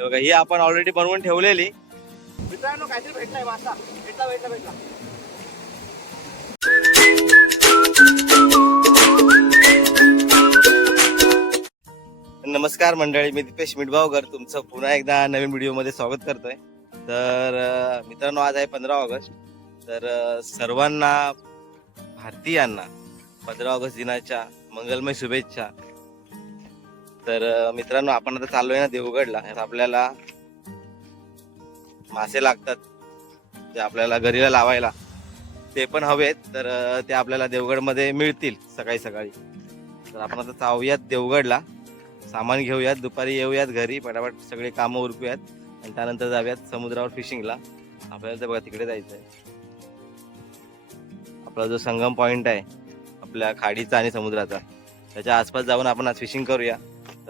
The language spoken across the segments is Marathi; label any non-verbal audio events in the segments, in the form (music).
हे बघा ही आपण ऑलरेडी बनवून ठेवलेली. मित्रांनो काहीतरी भेटलाय मासा. भेटला भेटला भेटला. नमस्कार मंडळी मी दीपेश मिठभावकर. तुमचं पुन्हा एकदा नवीन व्हिडिओमध्ये स्वागत करतोय. तर मित्रांनो आज आहे पंधरा ऑगस्ट. तर सर्वांना भारतीयांना पंधरा ऑगस्ट दिनाच्या मंगलमय शुभेच्छा. तर मित्रांनो आपण आता चाललोय ना देवगडला. आपल्याला मासे लागतात जे आपल्याला घरीला लावायला. ते पण हवेत तर ते आपल्याला देवगडमध्ये मिळतील सकाळी सकाळी. तर आपण आता जाऊयात देवगडला. सामान घेऊयात दुपारी येऊयात घरी पटापट सगळे कामं उरकूयात आणि त्यानंतर जाऊयात समुद्रावर फिशिंगला आपल्याला ते बघा तिकडे जायचं आहे आपला जो संगम पॉइंट आहे आपल्या खाडीचा आणि समुद्राचा त्याच्या आसपास जाऊन आपण आज फिशिंग करूया.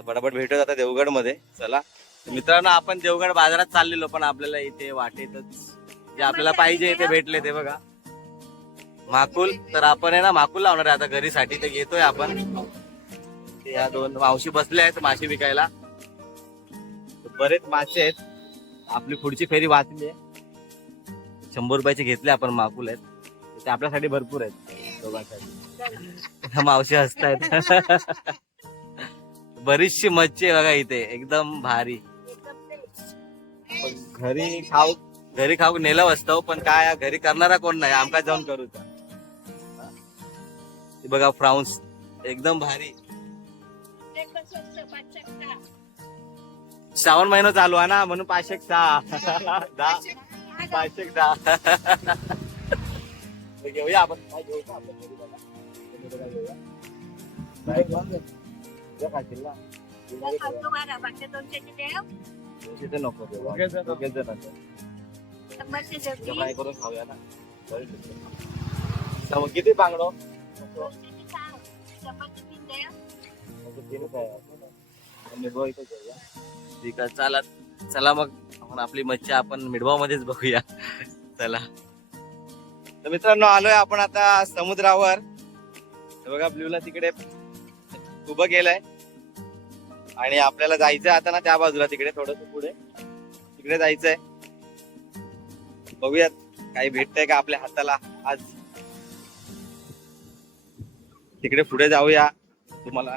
तर पटापट भेटत आता देवगडमध्ये. चला. मित्रांनो आपण देवगड बाजारात चाललेलो पण आपल्याला इथे वाटेतच जे आपल्याला पाहिजे ते भेटले ते बघा. माकुल तर आपण आहे ना माकुल लावणार आहे आता घरीसाठी ते घेतोय आपण. या दोन मावशी बसल्या आहेत मासे विकायला. बरेच मासे आहेत. आपली पुढची फेरी वाचली आहे. शंभर रुपयाचे घेतले आपण माकुल आहेत. ते आपल्यासाठी भरपूर आहेत. दोघांसाठी. मावशी हसतायत. (laughs) बरीचशी मच्छी आहे बघा इथे. एकदम भारी. पण घरी खाऊ घरी खाऊ नेलं असतो पण काय घरी करणारा कोण नाही? आमका जाऊन करू बघा फ्राऊन्स एकदम भारी. श्रावण महिना चालू आहे ना म्हणून पाचशे एक सहा. दहा. पाचशे दहा. (laughs) घेऊया आपण. घेऊया का आपण घरी बघा. काय करून खाऊया ना बरं ठीक आहे. तर मग किती बांगडो ठीक आहे चला चला मग आपण आपली मच्छी आपण मिडवा मध्येच बघूया चला तर मित्रांनो आलोय आपण आता समुद्रावर हे बघा ब्ल्यूला तिकडे उभं गेलंय आणि आपल्याला जायचंय आता ना त्या बाजूला तिकडे थोडस पुढे. तिकडे जायचंय. बघूयात काही भेटतंय का आपल्या हाताला आज. तिकडे पुढे जाऊया. तुम्हाला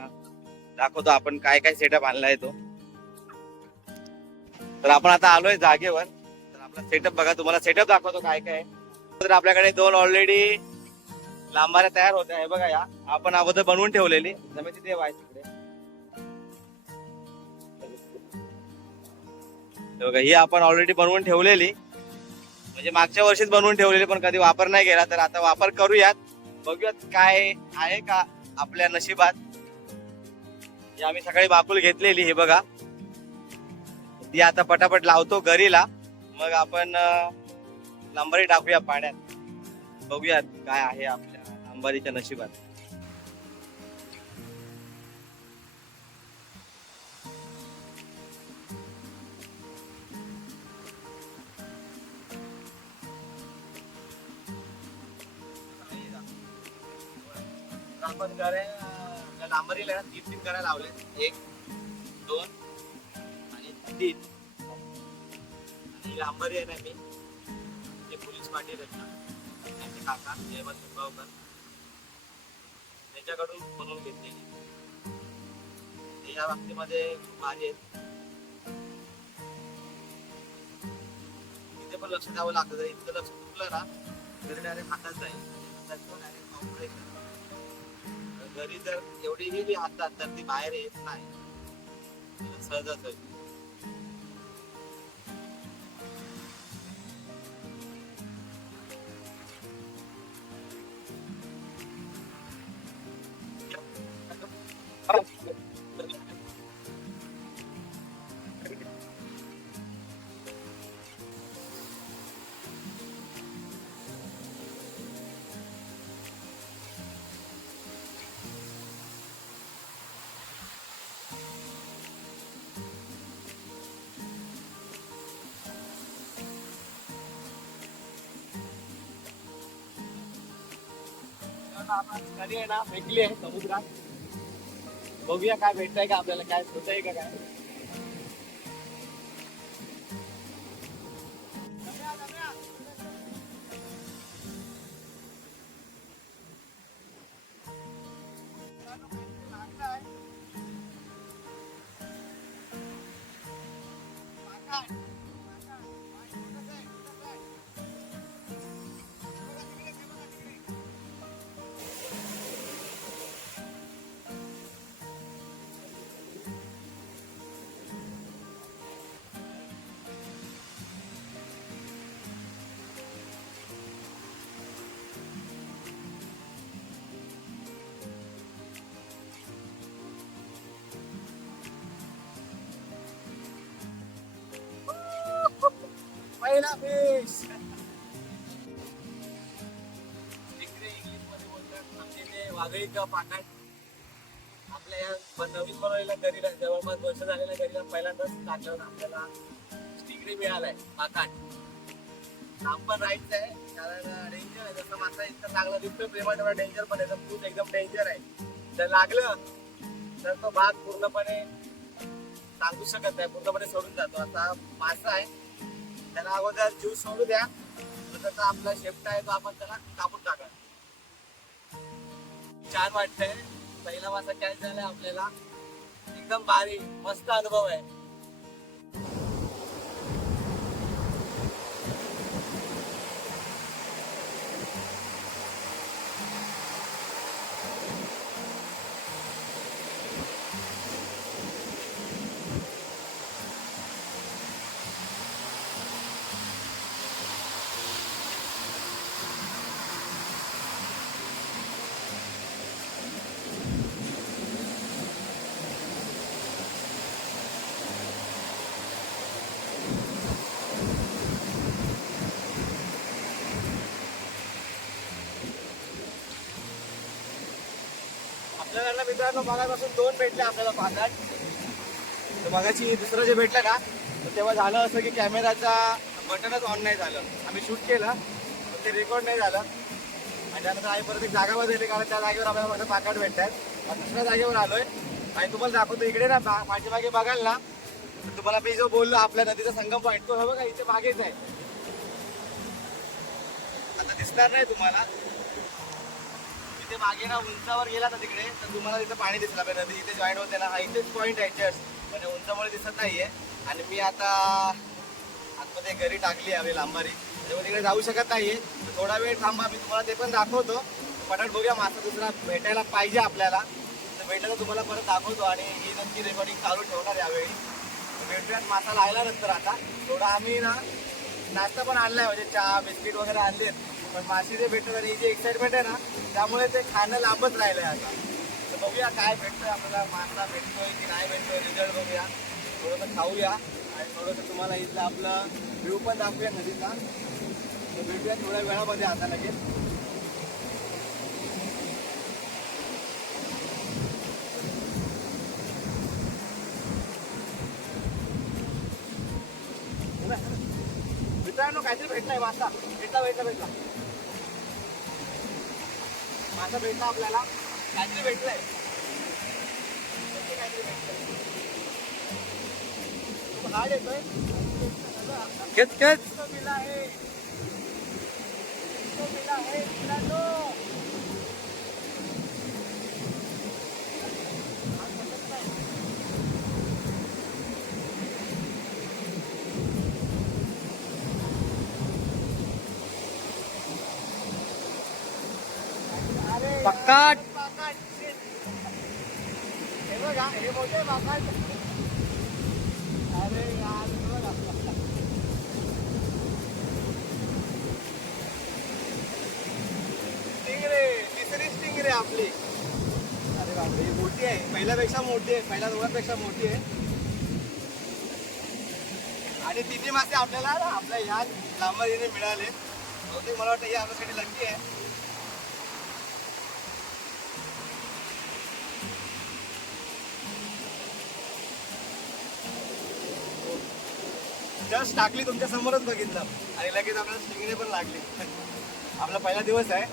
दाखवतो आपण काय काय सेटअप आणलाय तो. तर आपण आता आलोय जागेवर. तर आपला सेटअप बघा तुम्हाला सेटअप दाखवतो काय काय तर आपल्याकडे दोन ऑलरेडी लांबाऱ्या तयार होत्या. हे बघा या. आपण अगोदर बनवून ठेवलेली. जमेची देव आहे तिकडे. हे बघा ही आपण ऑलरेडी बनवून ठेवलेली. म्हणजे मागच्या वर्षीच बनवून ठेवलेली पण कधी वापर नाही केला तर आता वापर करूयात. बघूयात काय आहे का आपल्या नशिबात. ही आम्ही सकाळी बाकुल घेतलेली हे बघा. ती आता पटापट लावतो घरीला. मग आपण लांबारी टाकूया पाण्यात. बघूयात काय आहे आपल्या लांबारीच्या नशिबात. आपण गऱ्या लांबरीला तीन तीन गऱ्या लावले. एक दोन आणि तीन. आणि डांबरी आहे ना मी ते पोलीस पाटील आहेत ना. त्यांचे काका जयवंत सुगावकर त्यांच्याकडून बनवून घेतलेली. ते या बाबतीमध्ये खूप भारी आहेत. तिथे पण लक्ष द्यावं लागतं जर. इतकं लक्ष चुकलं ना? तरी डायरेक्ट हातात जाईल. त्यातून डायरेक्ट ऑपरेशन घरी जर एवढी गेली हातात तर ती बाहेर येत नाही. सहजच तरी आहे ना फेकली आहे समुद्रात. बघूया काय भेटतंय का आपल्याला काय होत आहे का काय. Thank पहिला फिश इकडे इंग्लिशमध्ये बोलतात आमच्या इथे वाघळीचं पाकाट आपल्या या ब- नवीन बनवलेल्या गरीला जवळपास वर्ष झालेल्या गरीला पहिल्यांदाच टाकल्यावर आपल्याला. स्टिंगरी मिळालाय पाकाट काम पण राहायचं आहे कारण डेंजर आहे. जसं मासा इतकं चांगला दिसतोय प्रेमा तेवढा डेंजर पण आहे. खूप एकदम डेंजर आहे. जर लागलं तर तो भाग पूर्णपणे सांगू शकत नाही पूर्णपणे सोडून जातो. आता मासा आहे त्याला अगोदर जीव सोडू द्या. त्याचा आपला शेपटा आहे तो आपण त्याला कापून टाका छान वाटतंय. पहिला मासा कॅच झालाय आपल्याला. एकदम भारी मस्त अनुभव आहे. मित्रांनो मगापासून दोन भेटले आपल्याला पाकाट तर मगाची दुसरं जे भेटलं ना तेव्हा झालं असं की कॅमेराचा बटनच ऑन नाही झालं. आम्ही शूट केलं पण ते रेकॉर्ड नाही झालं. आणि त्यानंतर आम्ही परत एक जागा बदलली कारण त्या जागेवर आपल्याला फक्त पाकाट भेटतात आता दुसऱ्या जागेवर आलोय. आणि तुम्हाला दाखवतो इकडे ना बा- माझ्या मागे बघाल ना. तुम्हाला मी जो बोललो आपल्या नदीचा संगम पॉईंट तो बघा इथे मागेच आहे. आता दिसणार नाही तुम्हाला. इथे मागे ना उंचावर गेला ना तिकडे तर तुम्हाला तिथे पाणी दिसलं पाहिजे. नदी इथे जॉईन होते ना हा इथेच पॉईंट आहे जस्ट म्हणजे उंचामुळे दिसत नाहीये. आणि मी आता आतमध्ये घरी टाकली आहे लांबारी. त्यामुळे तिकडे जाऊ शकत नाहीये. तर थोडा वेळ थांबा मी तुम्हाला ते पण दाखवतो. पटाट बघूया मासा दुसरा भेटायला पाहिजे आपल्याला. तर भेटायला तुम्हाला परत दाखवतो आणि ही नक्की रेकॉर्डिंग चालू ठेवणार यावेळी. भेटूयात मासा लागल्यानंतर आता. थोडा आम्ही ना नाश्ता पण आणलाय म्हणजे चहा बिस्किट वगैरे आणलेत. पण मासे जे भेटतात आणि ही जी एक्साइटमेंट आहे ना त्यामुळे ते खाणं लांबच राहिलं आहे आता. तर बघूया काय भेटतोय आपल्याला मासा भेटतोय की नाही भेटतोय रिझल्ट बघूया. थोडंसं खाऊया आणि थोडंसं तुम्हाला इथलं आपलं व्ह्यू पण दाखवूया नदीचा. तर भेटूया थोड्या वेळामध्ये आता लगेच. मित्रांनो काहीतरी भेटलाय मासा. भेटला भेटला भेटला. मासा भेटला आपल्याला. काहीतरी भेटलंय. हार्ड येतोय. खेच खेच. मिला आहे. मिला आहे मित्रांनो अरे पक्काट. पाकाट हे बघा हे मोठे पाकाट अरे यार हे बघा स्टिंगरे तिसरी स्टिंगरे आपली. अरे बापरे ही मोठी आहे. पहिल्यापेक्षा मोठी आहे. पहिल्या दोघांपेक्षा मोठी आहे. आणि तिन्ही मासे आपल्याला ना आपल्या या लांबरीने मिळाले बहुतेक मला वाटतं हे आपल्यासाठी लकी आहे. जस्ट टाकली तुमच्या समोरच बघितलं. आणि लगेच आपल्याला शिंगणे पण लागली. आपला पहिला दिवस आहे.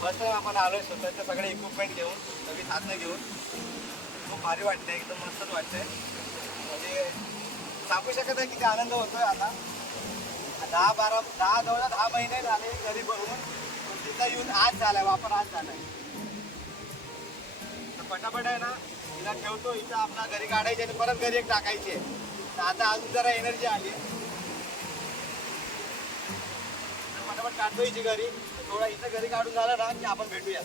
फर्स्ट टाइम आपण आलोय स्वतःचे सगळे इक्विपमेंट घेऊन नवी साधनं घेऊन. खूप भारी वाटतंय एकदम मस्तच वाटतंय. म्हणजे सांगू शकत नाही किती आनंद होतोय आता. दहा बारा दहा जवळ दहा महिने झाले घरी बघून. तिथं येऊन आज झालाय वापर आज झालाय. तर पटापट आहे ना तिला ठेवतो इथं आपला घरी काढायची आणि परत घरी एक टाकायची. आहे तर आता अजून जरा एनर्जी आली. फटाफट काढतो हिची घरी. थोडा इथं घरी काढून झाला ना की आपण भेटूया.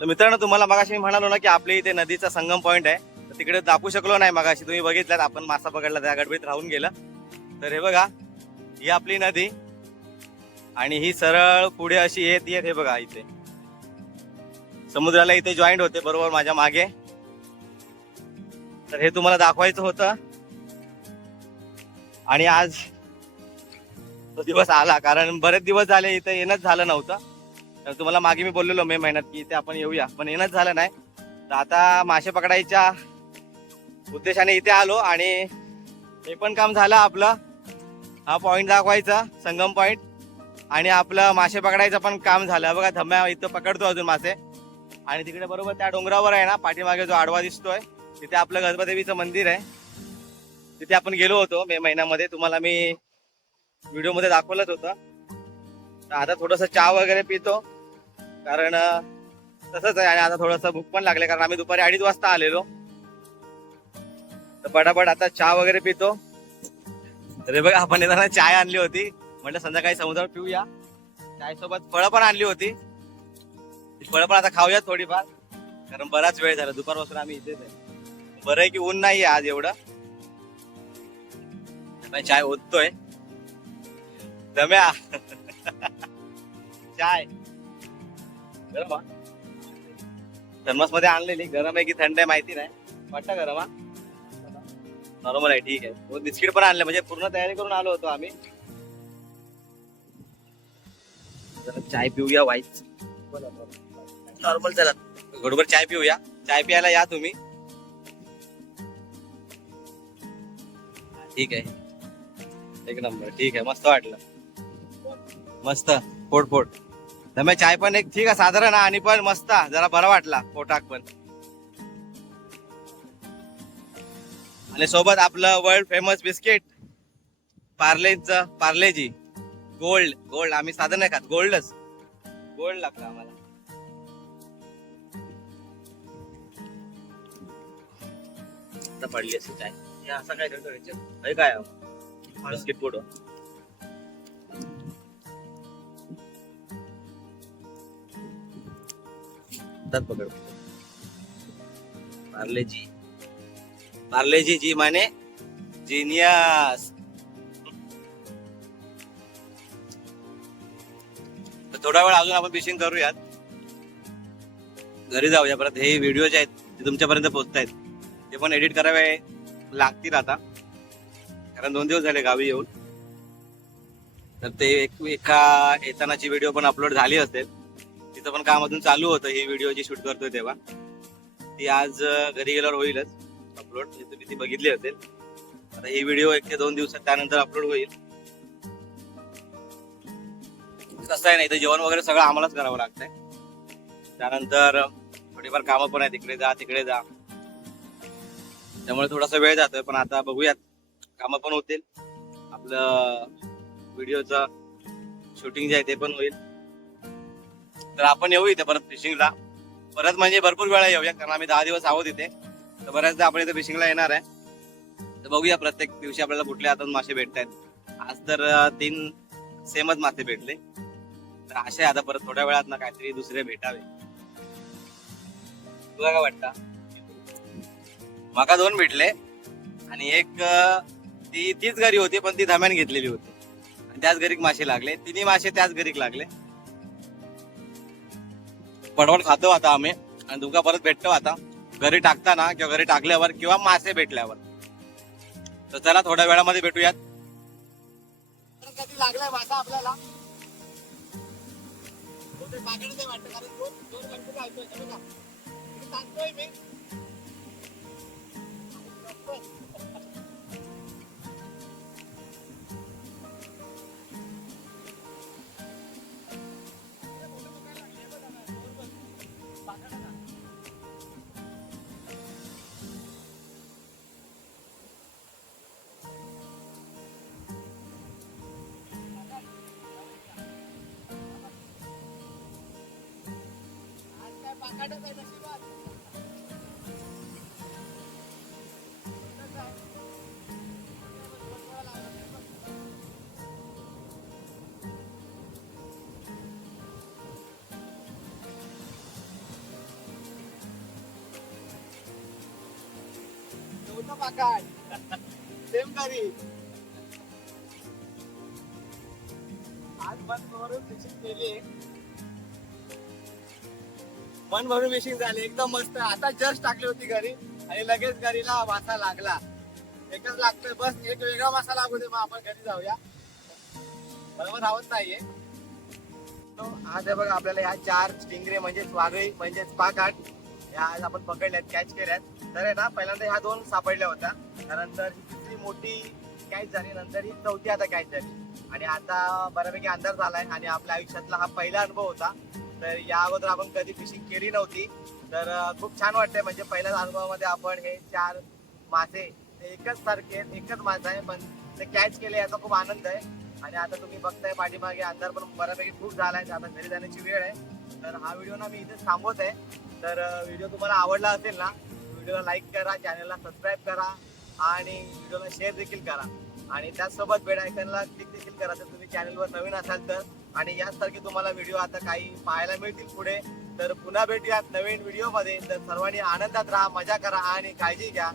तर मित्रांनो तुम्हाला मगाशी मी म्हणालो ना की आपल्या इथे नदीचा संगम पॉइंट आहे. तर तिकडे दाखवू शकलो नाही मगाशी. तुम्ही बघितलं आपण मासा पकडला त्या गडबडीत राहून गेला. तर हे बघा ही आपली नदी आणि ही सरळ पुढे अशी येत येत हे बघा इथे. समुद्राला इथे जॉईंट होते बरोबर माझ्या मागे. तर हे तुम्हाला दाखवायचं होतं. आणि आज तो दिवस आला कारण बरेच दिवस झाले इथे येणंच झालं नव्हतं. तर तुम्हाला मागे मी बोललेलो मे महिन्यात की इथे आपण येऊया पण येणंच झालं नाही. तर आता मासे पकडायच्या उद्देशाने इथे आलो आणि हे पण काम झालं आपलं. हा पॉईंट दाखवायचा संगम पॉईंट आणि आपलं मासे पकडायचं पण काम झालं. बघा धम्या इथं पकडतो अजून मासे. आणि तिकडे बरोबर त्या डोंगरावर आहे ना पाठीमागे जो आडवा दिसतोय तिथे आपलं गणपदेवीचं मंदिर आहे. तिथे आपण गेलो होतो मे महिन्यामध्ये. तुम्हाला मी व्हिडिओमध्ये दाखवलंच होतं. तर आता थोडस चहा वगैरे पितो. कारण तसंच आहे आणि आता थोडस भूक पण लागले कारण आम्ही दुपारी अडीच वाजता आलेलो. तर पटापट आता चहा वगैरे पितो. अरे बघा आपण येताना चाय आणली होती. म्हटलं संध्याकाळी समुद्रावर पिऊया. चाय सोबत फळं पण आणली होती. ती फळं पण आता खाऊया थोडीफार. कारण बराच वेळ झाला. दुपारपासून आम्ही इथेच आहे. बरं आहे की ऊन नाही आज एवढं. चाय ओततोय. दम्या चाय. गरम थर्मसमध्ये आणलेली. गरम आहे की थंड आहे माहिती नाही. वाटतं गरम हा. नॉर्मल आहे ठीक आहे. हो, बिस्किट पण आणले. म्हणजे पूर्ण तयारी करून आलो होतो आम्ही. चाय पिऊया वाईच नॉर्मल चला. घोडभर चाय पिऊया. चाय प्यायला या तुम्ही. ठीक आहे. एक नंबर. ठीक आहे. मस्त वाटलं. मस्त. पोट पोट त्यामुळे चाय पण एक ठीक आहे साधारण आणि पण मस्त जरा बरा वाटला पोटाक पण. आणि सोबत आपलं वर्ल्ड फेमस बिस्किट पार्लेच पार्लेजी गोल्ड गोल्ड आम्ही साधन नाही खात गोल्डच गोल्ड लागतं आम्हाला. पडली असं चाय. असं काय करतो काय बिस्किट पुढं हातात पकड Parle G. Parle G G Mane genius. थोडा वेळ अजून आपण फिशिंग करूयात. घरी जाऊया परत. हे व्हिडिओ जे आहेत ते तुमच्यापर्यंत पोहोचतायत. ते पण एडिट करावे लागतील आता. कारण दोन दिवस झाले गावी येऊन. तर ते एक एका येतानाची व्हिडिओ पण अपलोड झाली असेल. तिचं पण काम अजून चालू होतं ही व्हिडिओ जी शूट करतोय तेव्हा. ती आज घरी गेल्यावर होईलच अपलोड तुम्ही ती बघितली असेल. आता ही व्हिडिओ एक ते दोन दिवसात त्यानंतर अपलोड होईल. कसं आहे ना इथं जेवण वगैरे सगळं आम्हालाच करावं लागतंय. त्यानंतर थोडीफार कामं पण आहेत तिकडे जा तिकडे जा. त्यामुळे थोडासा वेळ जातोय पण आता बघूयात. कामं पण होतील. आपलं व्हिडिओचं शूटिंग जे आहे ते पण होईल. तर आपण येऊ इथे परत फिशिंगला परत म्हणजे भरपूर वेळा येऊया कारण आम्ही दहा दिवस आहोत इथे. तर बऱ्याचदा आपण इथे फिशिंगला येणार आहे. तर बघूया प्रत्येक दिवशी आपल्याला कुठल्या हातात मासे भेटत आहेत. आज तर तीन सेमच मासे भेटले. तर असे आता परत थोड्या वेळात ना काहीतरी दुसरे भेटावे. तुला काय वाटतं. माका दोन भेटले. आणि एक ती तीच घरी होती पण ती धाम्यान घेतलेली होती. आणि त्याच घरीक मासे लागले. तिन्ही मासे त्याच घरीक लागले. बडबड खातो आता आम्ही. आणि तुमका परत भेटतो आता. घरी टाकताना किंवा घरी टाकल्यावर किंवा मासे भेटल्यावर. तर चला थोड्या वेळामध्ये भेटूयात. लागलाय मासा आपल्याला pakai. Same curry. आज बंद करून त्याची केली मन भरून मिशिंग झाली. एकदम मस्त. आता जस्ट टाकली होती घरी आणि लगेच घरीला मासा लागला. एकच लागतोय. बस एक वेगळा मासा लागू दे. मग आपण घरी जाऊया. बरोबर राहत नाहीये. तो आज बघा आपल्याला या चार स्टिंगरे म्हणजेच वागळी म्हणजेच पाकाट या आज आपण पकडल्यात कॅच केल्यात. तर आहे ना पहिल्यांदा ह्या दोन सापडल्या होत्या. त्यानंतर तिसरी मोठी कॅच झाली. नंतर ही चौथी आता कॅच झाली. आणि आता बऱ्यापैकी अंदाज झालाय आणि आपल्या आयुष्यातला हा पहिला अनुभव होता. तर या अगोदर आपण कधी फिशिंग केली नव्हती. तर खूप छान वाटतंय. म्हणजे पहिल्याच अनुभवामध्ये आपण हे चार मासे ते एकच सारखे आहेत, एकच मासा आहे पण ते कॅच केले याचा खूप आनंद आहे. आणि आता तुम्ही बघताय पाठीमागे अंधार पण बऱ्यापैकी खूप झाला आहे. आता घरी जाण्याची वेळ आहे. तर हा व्हिडिओ ना मी इथे थांबवत आहे. तर व्हिडिओ तुम्हाला आवडला असेल ना व्हिडिओला लाईक करा चॅनलला सबस्क्राईब करा आणि व्हिडिओला शेअर देखील करा. आणि त्याचसोबत बेल आयकनला क्लिक देखील करा. तर तुम्ही चॅनलवर नवीन असाल तर. आणि याचसारखे तुम्हाला व्हिडिओ आता काही पाहायला मिळतील पुढे. तर पुन्हा भेटूयात नवीन व्हिडिओमध्ये. तर सर्वांनी आनंदात राहा मजा करा आणि काळजी घ्या.